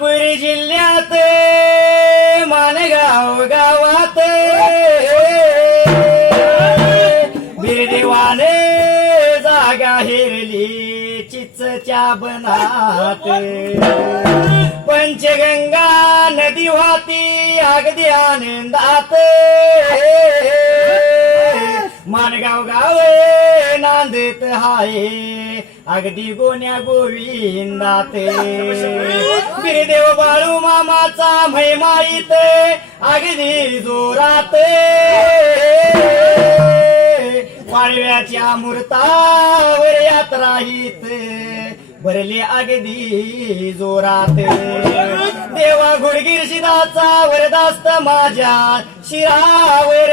कोल्हापूर जिल्ह्यात मानगाव गावात. बिरदेवाने जागा हिरली चिचच्या बनात. पंचगंगा नदी वाहती अगदी आनंदात. मानगाव गाव नांदेत हाय अगदी गोण्या गोविंदात. बिरदेव बाळू मामाचा महिमाईत अगदी जोरात. वाळव्याच्या मूर्तावर यात्राहीत भरले अगदी जोरात. देवा गुडगीर शिदाचा वरदास्त माझ्या शिरावर.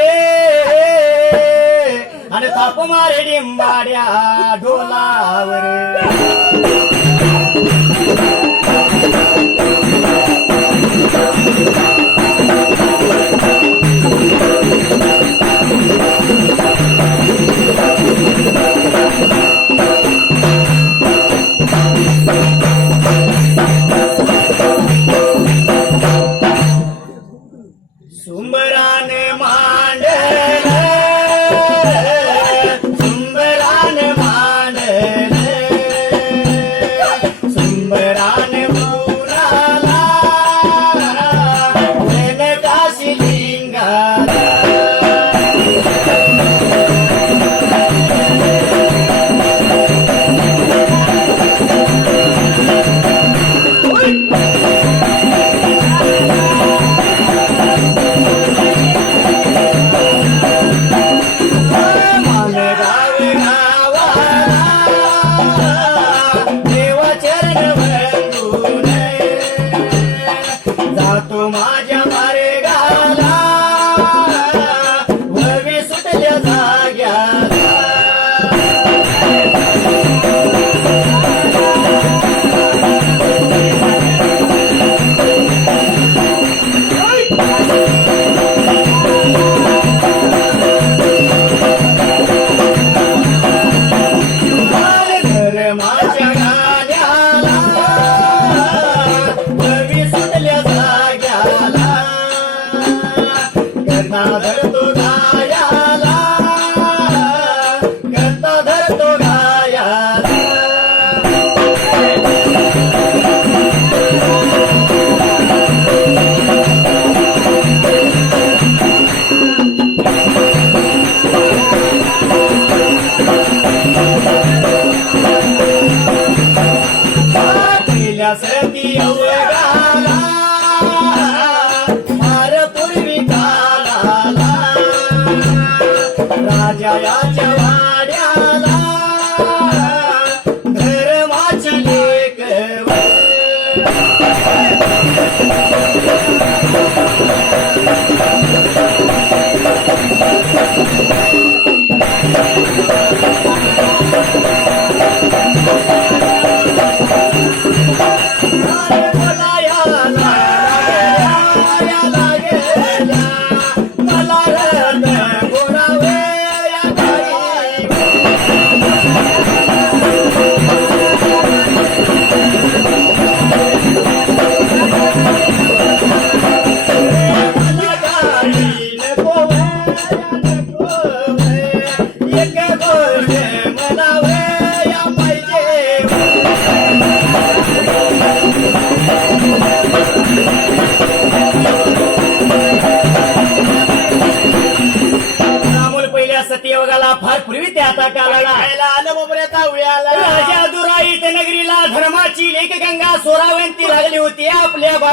आणि थाप मारे डिंबाड्या ढोलावर.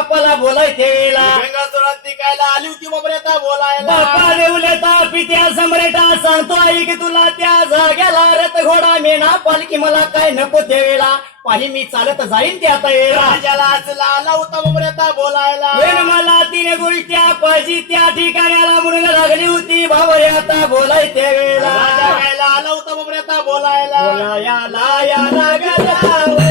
बापाला बोलायच्या वेळेला. गंगासुरात आली होती बाबऱ्याचा बोलायला. बापा देवलेता पित्या सम्राटा सांगतो आई की तुला त्या जाग्याला रथ घोडा मेना पालखी मला काय नको त्यावेळेला पाही मी चालत जाईन ते आता येळा राजाला आज आला होता बाबऱ्याचा बोलायला. वेण मला तीन गोष्टी पाहिजे त्या ठिकाणाला म्हणून लागली होती. भावरे आता बोलाय त्या राजा वेळेला घ्यायला आला होता बोलायला. बोलायाला या लागला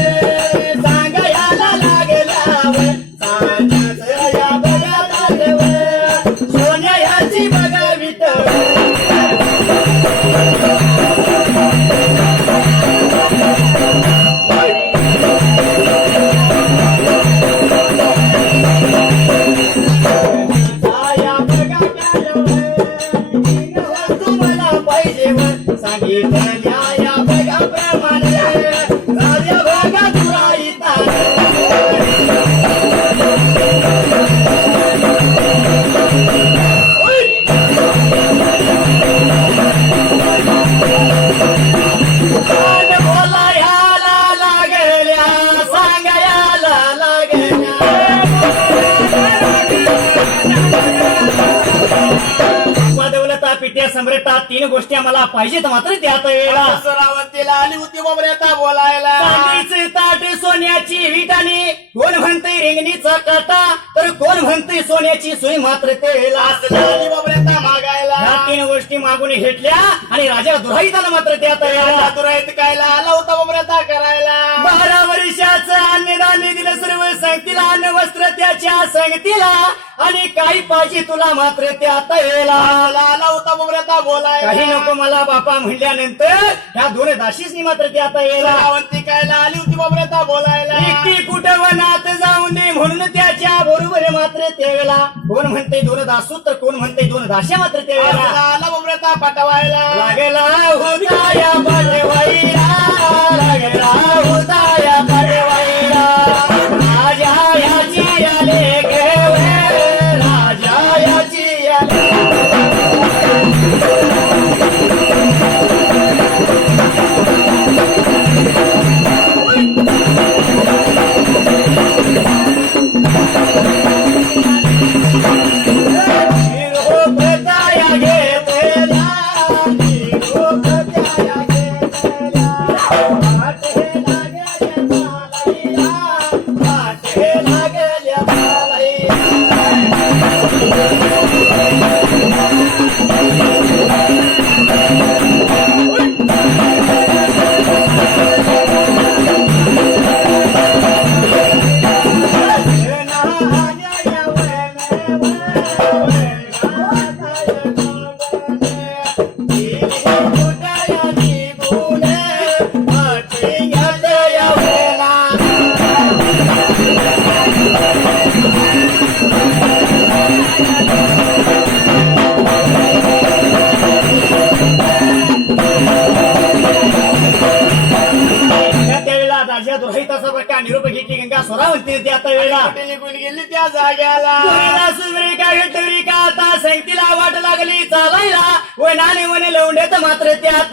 पाहिजेत मात्र त्यात वेळा सरावंतीला आली होती बाबऱ्याता बोलायला. चांदीचे ताट सोन्याची विटाणी कोण म्हणते रिंगणीचा काटा. तर कोण म्हणते सोन्याची मात्र असला आली बाबऱ्याता ह्या मागायला. तीन गोष्टी मागून घेतल्या आणि राजा दुराईताला मात्र त्यात वेळा चातुराईत कायला आला होता बाबऱ्याता करायला. बारा वर्षाचं अन्नदान दिलं सर्व संगतीला अन्न वस्त्र त्याच्या संगतीला. आणि काही पाहिजे तुला मात्र त्यात वेळा आला आला होता बाबऱ्याता बोलायला काही नको मला बापा म्हणल्यानंतर ह्या दोन दाशीसनी मात्र त्यात वेळा सरावंती कायला आली होती बाबऱ्याता बोलायला एकटी कुठं वनात जाऊन दे म्हणून त्याच्या बरोबर मात्र त्यावेळेला कोण म्हणते दोन दासू तर कोण म्हणते दोन दाशा मात्र त्यावेळेला आला बाबऱ्याता पाठवायला लागला होता या पाठवाईला Gracias.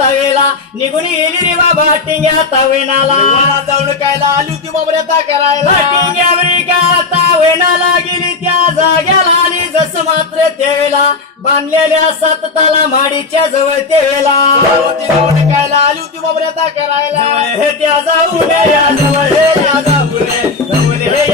तावेला. निघून गेली रे बाबा टिंग्या तावेनाला. जाऊन कायला आली होती बाबऱ्याता करायला टिंग्यावरी का आता वेनाला गेली त्या जाग्याला आणि जसं मात्र त्यावेळेला बांधलेल्या सात ताला माडीच्या जवळ त्यावेळेला. सरावंती जाऊन कायला आली होती बाबऱ्याता करायला हे त्या जाऊ नये या जवळ हे या जाऊ नये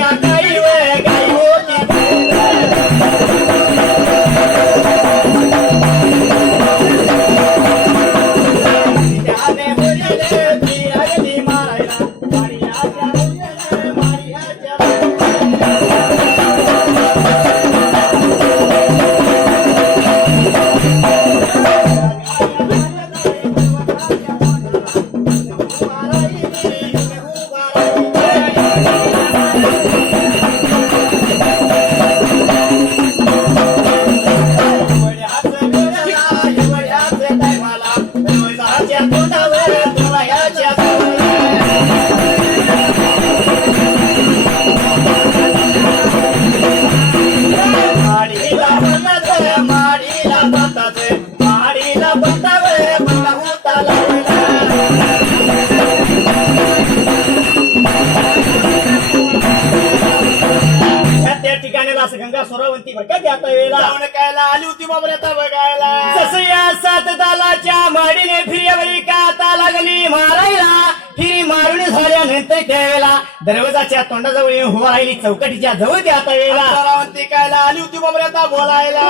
असं गंगा सोरावंती बघा त्या वेळेला? जाऊन कायला आली होती बाबऱ्याता बघायला जसं या सात तालाच्या माडीने फिर्यावरी का आता लागली मारायला? फिरी मारून झाल्यानंतर त्यावेळेला दरवाजाच्या तोंडाजवळ येऊन उभा राहिली चौकटीच्या जवळ त्या वेळेला. सरावंती कायला आली होती बाबऱ्याता बोलायला.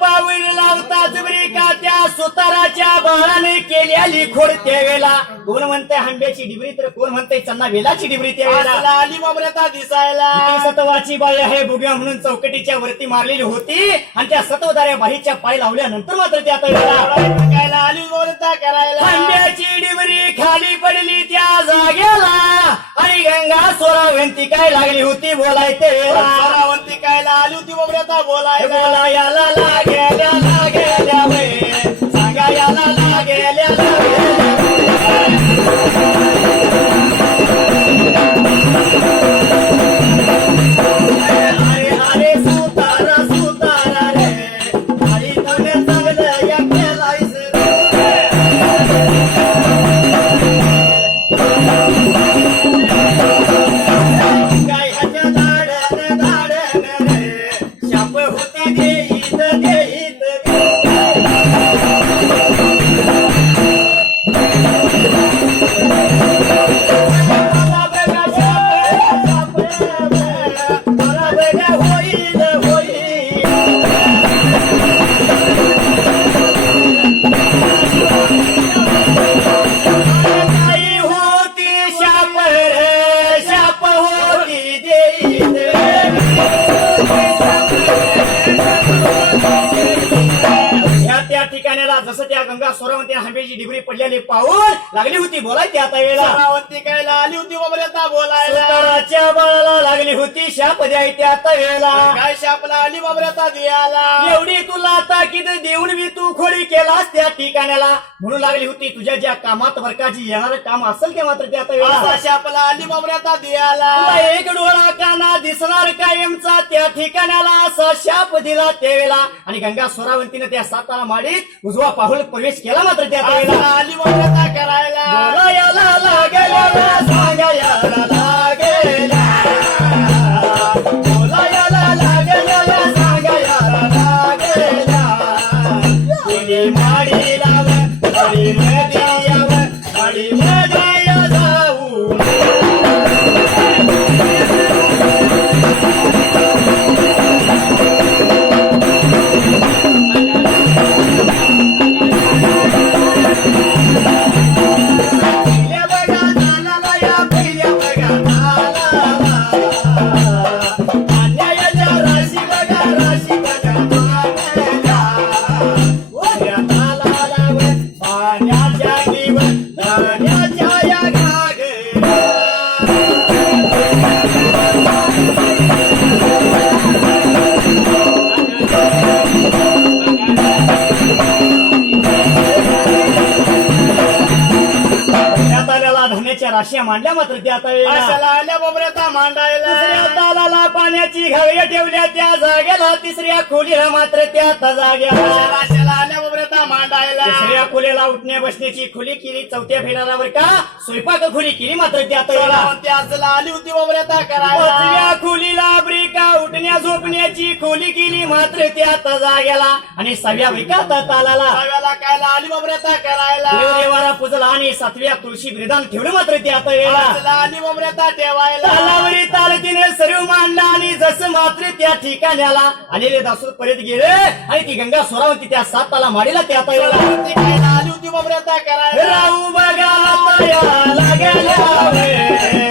पाऊल लावताच बरी का त्या सुताराच्या बाळाने केलेली खोड त्यावेळेला कोण म्हणते हांब्याची डिबरी तर कोण म्हणते चन्ना वेलाची डिबरी त्यावेळेला आली बाबऱ्याता दिसायला. ती सतवाची बाई आहे बुग्या म्हणून चौकटीच्या वरती मारलेली होती. आणि त्या सतवदाऱ्या बाईच्या पाय लावल्यानंतर मात्र त्या कायला आली बाबऱ्याता करायला. खांद्याची डिबरी खाली पडली त्या जागेला. आणि गंगा सोरावंती काय लागली होती बोलायते सरावंती कायला आली होती बाबऱ्याता बोलायला. बोलायला लागेल्या चौकटीची डिग्री पडलेली पाहून लागली होती बोलाय त्या आता वेळेला. सरावंती कायला आली होती बाबऱ्याता बोलायला? सुताराच्या बाळाला लागली होती शाप द्याय त्या आता वेळेला. काय शापला आली बाबऱ्याता दियाला एवढी तुला ताकीद देऊन मी तू खोडी केलास त्या ठिकाणाला म्हणून लागली होती तुझ्या ज्या कामात वर्गाची येणार काम असेल ते मात्र त्या आता असा शापला आली बाबऱ्याता दियाला तुला एक डोळा काना दिसणार कायमचा त्या ठिकाणाला असा शाप दिला त्यावेळेला आणि गंगा स्वरावंतीने त्या सातारा माडीत उजवा पाहुल प्रवेश केला मात्र त्या आली करायला. बोलायला लागेला सांगायला लागेला. मांडल्या मात्र त्या आता आल्या बाबऱ्याता दुसऱ्या मांडायला तालाला पाण्याची घाव्या ठेवल्या त्या जागेला तिसऱ्या खोलीला मात्र त्या आता जाग्याला बाबऱ्याता मांडायला तिसऱ्या खोलीला उठण्या बसण्याची खोली केली चौथ्या फेरावर का? स्वयंपाक खोली केली मात्र त्या आता आली होती बाबऱ्याता करायला. पाचव्या खोलीला ब्रिका उठण्या झोपण्याची खोली केली मात्र त्या आता जाग्याला आणि सहाव्या विकात तालाला. कायला आली बाबऱ्याता करायला. देवारा पुजला आणि सातव्या तुळशी विधान ठेवलं मात्र त्या आता वेळेला असला आली बाबऱ्याता ठेवायला. तालावरी तालतीने सर्व मांडला आणि जसं मात्र त्या ठिकाण्याला. आलेले दासूर परत गेले. आणि ती गंगा स्वरावती त्या सात ताला माडीला त्या कायला आली होती बाबऱ्याता करायला राहू बघा तया लागेला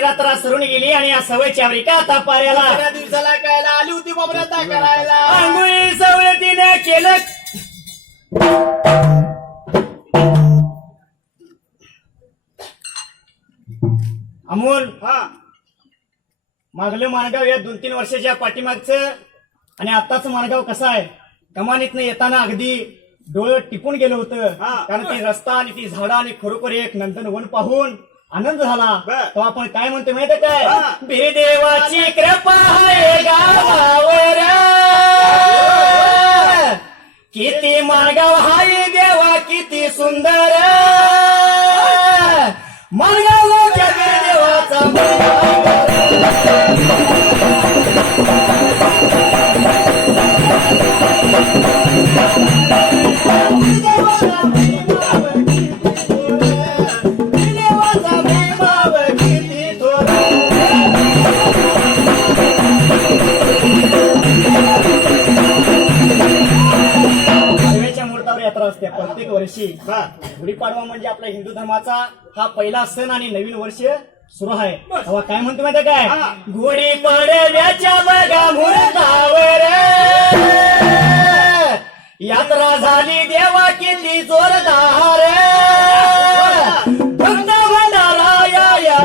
रात्र सरून गेली आणि या सवयच्या का आता पाऱ्याला दुसऱ्या दिवसाला कायला आली होती बाबऱ्याता करायला. आंघोळी सवलतीने केलं. अमोल हा. मागलं मानगाव या दोन तीन वर्षाच्या पाठीमागचं आणि आताच मानगाव कसं आहे? कमानीतनं येताना अगदी डोळं टिपून गेलं होतं. हा. कारण ती रस्ता आणि ती झाडं आणि खरोखर एक नंदन वन पाहून आनंद झाला. तो आपण काय म्हणतो माहितीये काय? हा. देवाची कृपा आहे गावावर. किती मानगाव हाय देवा किती सुंदर. हिंदू धर्माचा हा पहिला सण आणि नवीन वर्ष सुरू आहे. तेव्हा काय म्हणतो माहिती काय? हा. गुढी पाडव्याच्या बघा मुहूर्तावर यात्रा झाली देवा किती जोरदार. भंडारा या या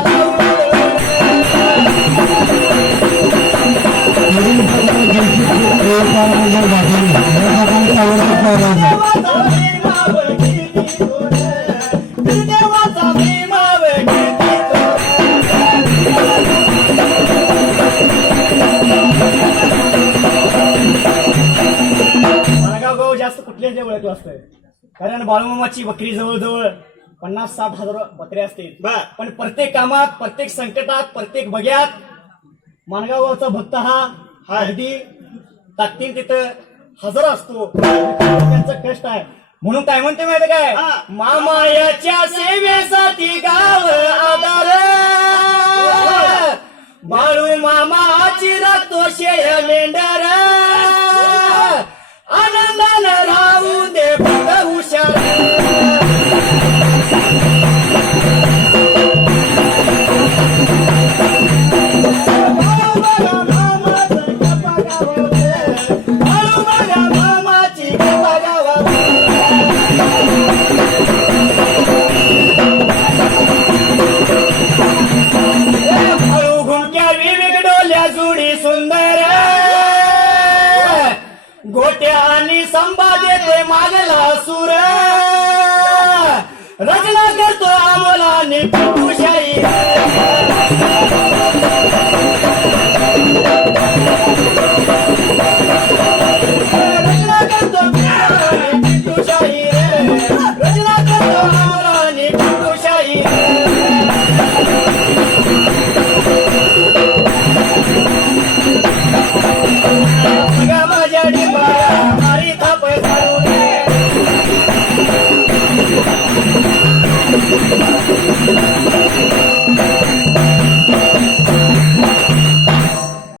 जवळ असतोय. कारण बाळूमामाची बकरी जवळजवळ पन्नास साठ हजार बकऱ्या असतील. पण प्रत्येक कामात प्रत्येक संकटात प्रत्येक बग्यात माणगाव गावचा भक्त हा हा. अगदी ताकदीन तिथं हजर असतो. त्यांचं कष्ट आहे. म्हणून काय म्हणते माहिती काय? हा. मामायाच्या सेवेसाठी गाव आधार. बाळू मामाची राखतो शेय मेंढर. आनंदाला राहू दे भक्त हुशार देते सुर. रचना करतो आम्हाला